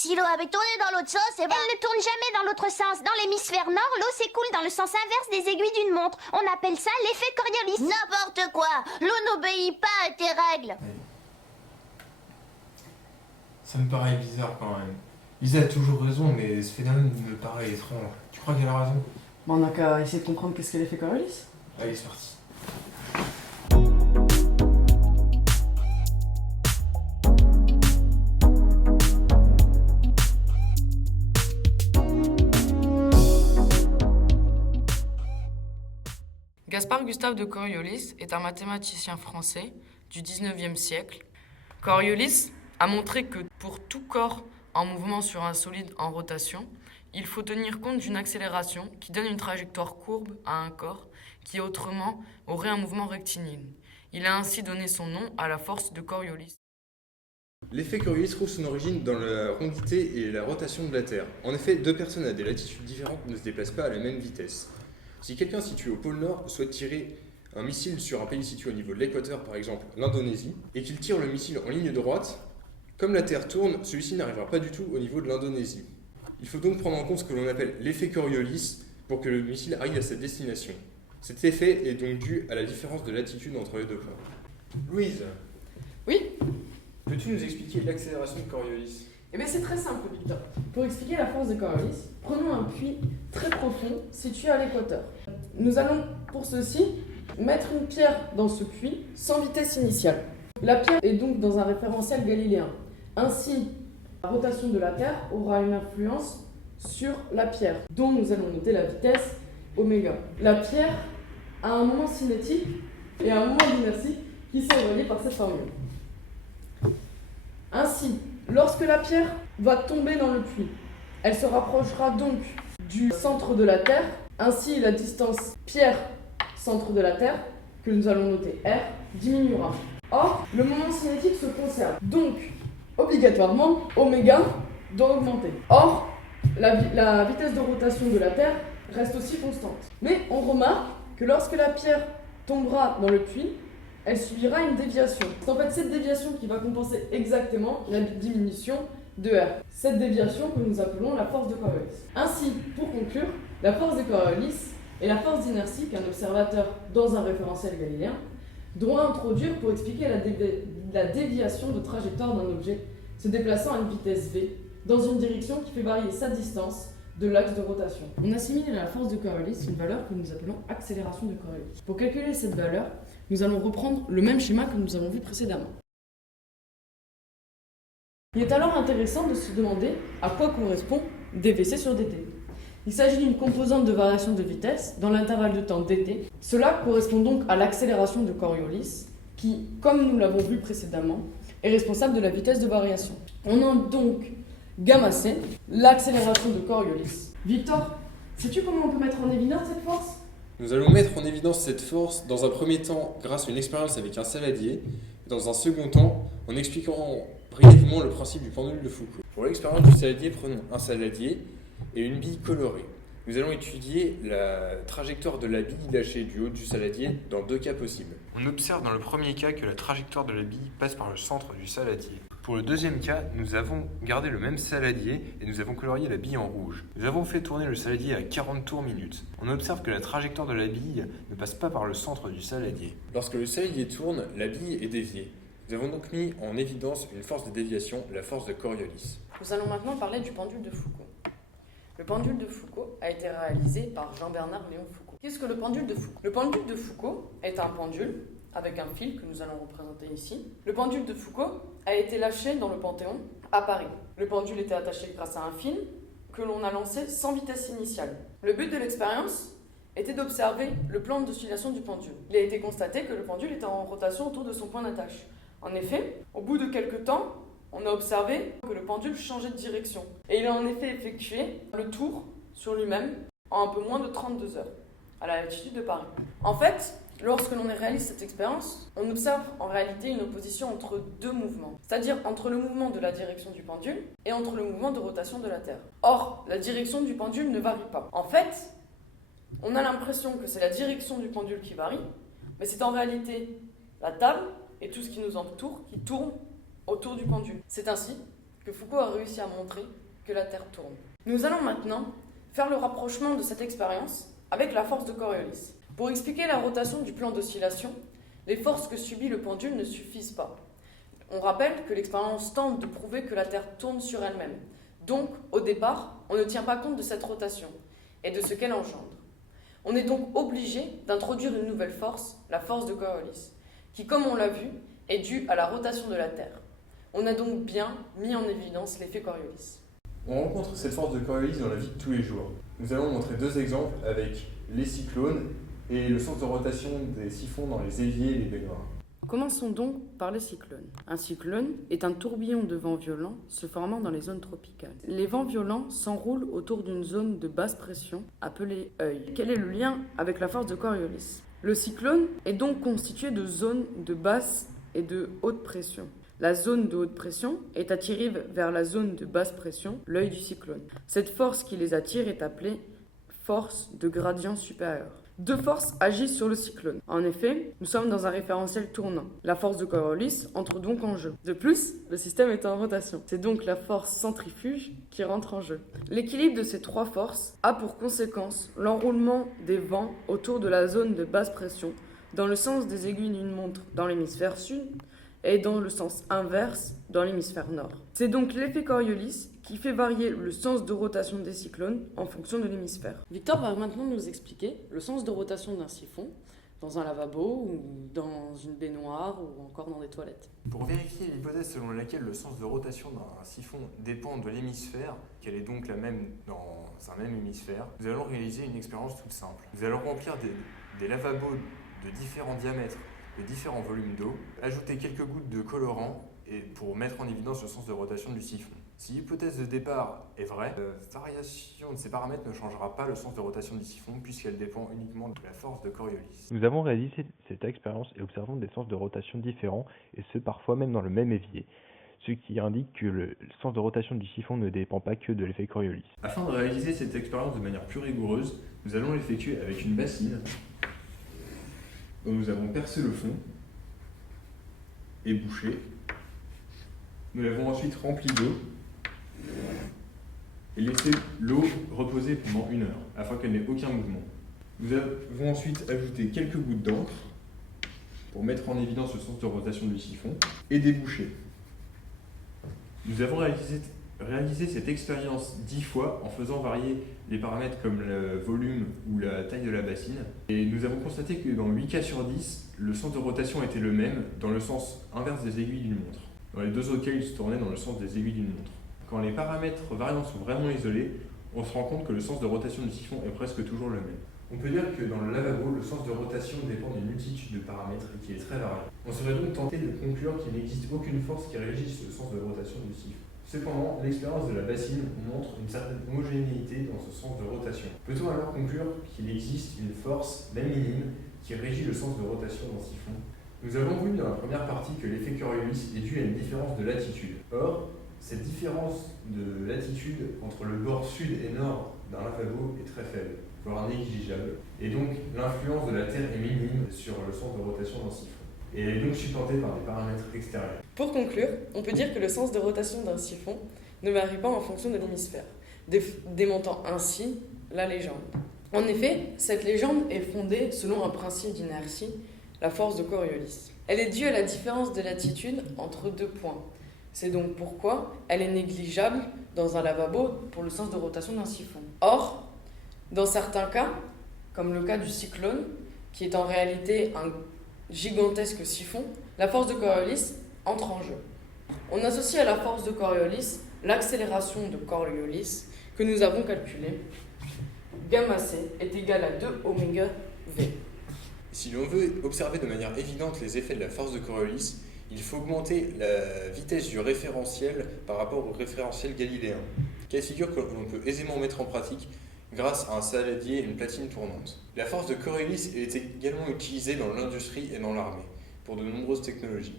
Si l'eau avait tourné dans l'autre sens, Elle ne tourne jamais dans l'autre sens. Dans l'hémisphère nord, l'eau s'écoule dans le sens inverse des aiguilles d'une montre. On appelle ça l'effet Coriolis. N'importe quoi. L'eau n'obéit pas à tes règles. Ça me paraît bizarre quand même. Lisa a toujours raison, mais ce phénomène me paraît étrange. Tu crois qu'elle a raison? Bon, on a qu'à essayer de comprendre qu'est-ce qu'est l'effet Coriolis. Allez, c'est parti. Gaspard Gustave de Coriolis est un mathématicien français du XIXe siècle. Coriolis a montré que pour tout corps en mouvement sur un solide en rotation, il faut tenir compte d'une accélération qui donne une trajectoire courbe à un corps qui autrement aurait un mouvement rectiligne. Il a ainsi donné son nom à la force de Coriolis. L'effet Coriolis trouve son origine dans la rondité et la rotation de la Terre. En effet, deux personnes à des latitudes différentes ne se déplacent pas à la même vitesse. Si quelqu'un situé au pôle Nord souhaite tirer un missile sur un pays situé au niveau de l'équateur, par exemple l'Indonésie, et qu'il tire le missile en ligne droite, comme la Terre tourne, celui-ci n'arrivera pas du tout au niveau de l'Indonésie. Il faut donc prendre en compte ce que l'on appelle l'effet Coriolis pour que le missile arrive à sa destination. Cet effet est donc dû à la différence de latitude entre les deux points. Louise. Oui. Peux-tu nous expliquer l'accélération de Coriolis? Eh bien, c'est très simple, Victor. Pour expliquer la force de Coriolis, prenons un puits très profond situé à l'équateur. Nous allons, pour ceci, mettre une pierre dans ce puits sans vitesse initiale. La pierre est donc dans un référentiel galiléen. Ainsi, la rotation de la Terre aura une influence sur la pierre, dont nous allons noter la vitesse oméga. La pierre a un moment cinétique et un moment d'inertie qui sont reliés par cette formule. Ainsi, lorsque la pierre va tomber dans le puits, elle se rapprochera donc du centre de la Terre. Ainsi, la distance pierre-centre de la Terre, que nous allons noter R, diminuera. Or, le moment cinétique se conserve. Donc, obligatoirement, oméga doit augmenter. Or, la vitesse de rotation de la Terre reste aussi constante. Mais on remarque que lorsque la pierre tombera dans le puits, elle subira une déviation. C'est en fait cette déviation qui va compenser exactement la diminution de R. Cette déviation que nous appelons la force de Coriolis. Ainsi, pour conclure, la force de Coriolis est la force d'inertie qu'un observateur dans un référentiel galiléen doit introduire pour expliquer la déviation de trajectoire d'un objet se déplaçant à une vitesse v dans une direction qui fait varier sa distance de l'axe de rotation. On assimile à la force de Coriolis une valeur que nous appelons accélération de Coriolis. Pour calculer cette valeur, nous allons reprendre le même schéma que nous avons vu précédemment. Il est alors intéressant de se demander à quoi correspond dvc sur dt. Il s'agit d'une composante de variation de vitesse dans l'intervalle de temps dt. Cela correspond donc à l'accélération de Coriolis qui, comme nous l'avons vu précédemment, est responsable de la vitesse de variation. On a donc gamma c, l'accélération de Coriolis. Victor, sais-tu comment on peut mettre en évidence cette force? Nous allons mettre en évidence cette force dans un premier temps grâce à une expérience avec un saladier, et dans un second temps en expliquant brièvement le principe du pendule de Foucault. Pour l'expérience du saladier, prenons un saladier et une bille colorée. Nous allons étudier la trajectoire de la bille lâchée du haut du saladier dans deux cas possibles. On observe dans le premier cas que la trajectoire de la bille passe par le centre du saladier. Pour le deuxième cas, nous avons gardé le même saladier et nous avons colorié la bille en rouge. Nous avons fait tourner le saladier à 40 tours minutes. On observe que la trajectoire de la bille ne passe pas par le centre du saladier. Lorsque le saladier tourne, la bille est déviée. Nous avons donc mis en évidence une force de déviation, la force de Coriolis. Nous allons maintenant parler du pendule de Foucault. Le pendule de Foucault a été réalisé par Jean-Bernard Léon Foucault. Qu'est-ce que le pendule de Foucault? Le pendule de Foucault est un pendule avec un fil que nous allons représenter ici. Le pendule de Foucault a été lâché dans le Panthéon à Paris. Le pendule était attaché grâce à un fil que l'on a lancé sans vitesse initiale. Le but de l'expérience était d'observer le plan d'oscillation du pendule. Il a été constaté que le pendule était en rotation autour de son point d'attache. En effet, au bout de quelques temps, on a observé que le pendule changeait de direction. Et il a en effet effectué le tour sur lui-même en un peu moins de 32 heures, à la latitude de Paris. En fait, lorsque l'on réalise cette expérience, on observe en réalité une opposition entre deux mouvements, c'est-à-dire entre le mouvement de la direction du pendule et entre le mouvement de rotation de la Terre. Or, la direction du pendule ne varie pas. En fait, on a l'impression que c'est la direction du pendule qui varie, mais c'est en réalité la table et tout ce qui nous entoure qui tourne autour du pendule. C'est ainsi que que Foucault a réussi à montrer que la Terre tourne. Nous allons maintenant faire le rapprochement de cette expérience avec la force de Coriolis. Pour expliquer la rotation du plan d'oscillation, les forces que subit le pendule ne suffisent pas. On rappelle que l'expérience tente de prouver que la Terre tourne sur elle-même. Donc, au départ, on ne tient pas compte de cette rotation et de ce qu'elle engendre. On est donc obligé d'introduire une nouvelle force, la force de Coriolis, qui, comme on l'a vu, est due à la rotation de la Terre. On a donc bien mis en évidence l'effet Coriolis. On rencontre cette force de Coriolis dans la vie de tous les jours. Nous allons montrer deux exemples avec les cyclones et le sens de rotation des siphons dans les éviers et les baignoires. Commençons donc par les cyclones. Un cyclone est un tourbillon de vent violent se formant dans les zones tropicales. Les vents violents s'enroulent autour d'une zone de basse pression appelée œil. Quel est le lien avec la force de Coriolis ? Le cyclone est donc constitué de zones de basse et de haute pression. La zone de haute pression est attirée vers la zone de basse pression, l'œil du cyclone. Cette force qui les attire est appelée force de gradient supérieur. Deux forces agissent sur le cyclone. En effet, nous sommes dans un référentiel tournant. La force de Coriolis entre donc en jeu. De plus, le système est en rotation. C'est donc la force centrifuge qui rentre en jeu. L'équilibre de ces trois forces a pour conséquence l'enroulement des vents autour de la zone de basse pression dans le sens des aiguilles d'une montre dans l'hémisphère sud et dans le sens inverse dans l'hémisphère nord. C'est donc l'effet Coriolis qui fait varier le sens de rotation des cyclones en fonction de l'hémisphère. Victor va maintenant nous expliquer le sens de rotation d'un siphon dans un lavabo ou dans une baignoire ou encore dans des toilettes. Pour vérifier l'hypothèse selon laquelle le sens de rotation d'un siphon dépend de l'hémisphère, qu'elle est donc la même dans un même hémisphère, nous allons réaliser une expérience toute simple. Nous allons remplir des lavabos de différents diamètres, de différents volumes d'eau, ajouter quelques gouttes de colorant et pour mettre en évidence le sens de rotation du siphon. Si l'hypothèse de départ est vraie, la variation de ces paramètres ne changera pas le sens de rotation du siphon puisqu'elle dépend uniquement de la force de Coriolis. Nous avons réalisé cette expérience et observons des sens de rotation différents, et ce parfois même dans le même évier, ce qui indique que le sens de rotation du siphon ne dépend pas que de l'effet Coriolis. Afin de réaliser cette expérience de manière plus rigoureuse, nous allons l'effectuer avec une bassine dont nous avons percé le fond et bouché. Nous l'avons ensuite rempli d'eau et laissé l'eau reposer pendant 1 heure afin qu'elle n'ait aucun mouvement. Nous avons ensuite ajouté quelques gouttes d'encre pour mettre en évidence le sens de rotation du siphon et débouché. Nous avons réalisé cette expérience 10 fois en faisant varier les paramètres comme le volume ou la taille de la bassine. Et nous avons constaté que dans 8 cas sur 10, le sens de rotation était le même dans le sens inverse des aiguilles d'une montre. Dans les deux autres cas, il se tournait dans le sens des aiguilles d'une montre. Quand les paramètres variants sont vraiment isolés, on se rend compte que le sens de rotation du siphon est presque toujours le même. On peut dire que dans le lavabo, le sens de rotation dépend d'une multitude de paramètres et qui est très varié. On serait donc tenté de conclure qu'il n'existe aucune force qui régisse le sens de rotation du siphon. Cependant, l'expérience de la bassine montre une certaine homogénéité dans ce sens de rotation. Peut-on alors conclure qu'il existe une force, même minime, qui régit le sens de rotation d'un siphon ? Nous avons vu dans la première partie que l'effet Coriolis est dû à une différence de latitude. Or, cette différence de latitude entre le bord sud et nord d'un lavabo est très faible, voire négligeable, et donc l'influence de la Terre est minime sur le sens de rotation d'un siphon, et elle est donc supplantée par des paramètres extérieurs. Pour conclure, on peut dire que le sens de rotation d'un siphon ne varie pas en fonction de l'hémisphère, démontant ainsi la légende. En effet, cette légende est fondée selon un principe d'inertie, la force de Coriolis. Elle est due à la différence de latitude entre deux points. C'est donc pourquoi elle est négligeable dans un lavabo pour le sens de rotation d'un siphon. Or, dans certains cas, comme le cas du cyclone, qui est en réalité un gigantesque siphon, la force de Coriolis entre en jeu. On associe à la force de Coriolis l'accélération de Coriolis que nous avons calculée. Gamma C est égal à 2 oméga V. Si l'on veut observer de manière évidente les effets de la force de Coriolis, il faut augmenter la vitesse du référentiel par rapport au référentiel galiléen. Cas de figure que l'on peut aisément mettre en pratique grâce à un saladier et une platine tournante. La force de Coriolis est également utilisée dans l'industrie et dans l'armée, pour de nombreuses technologies.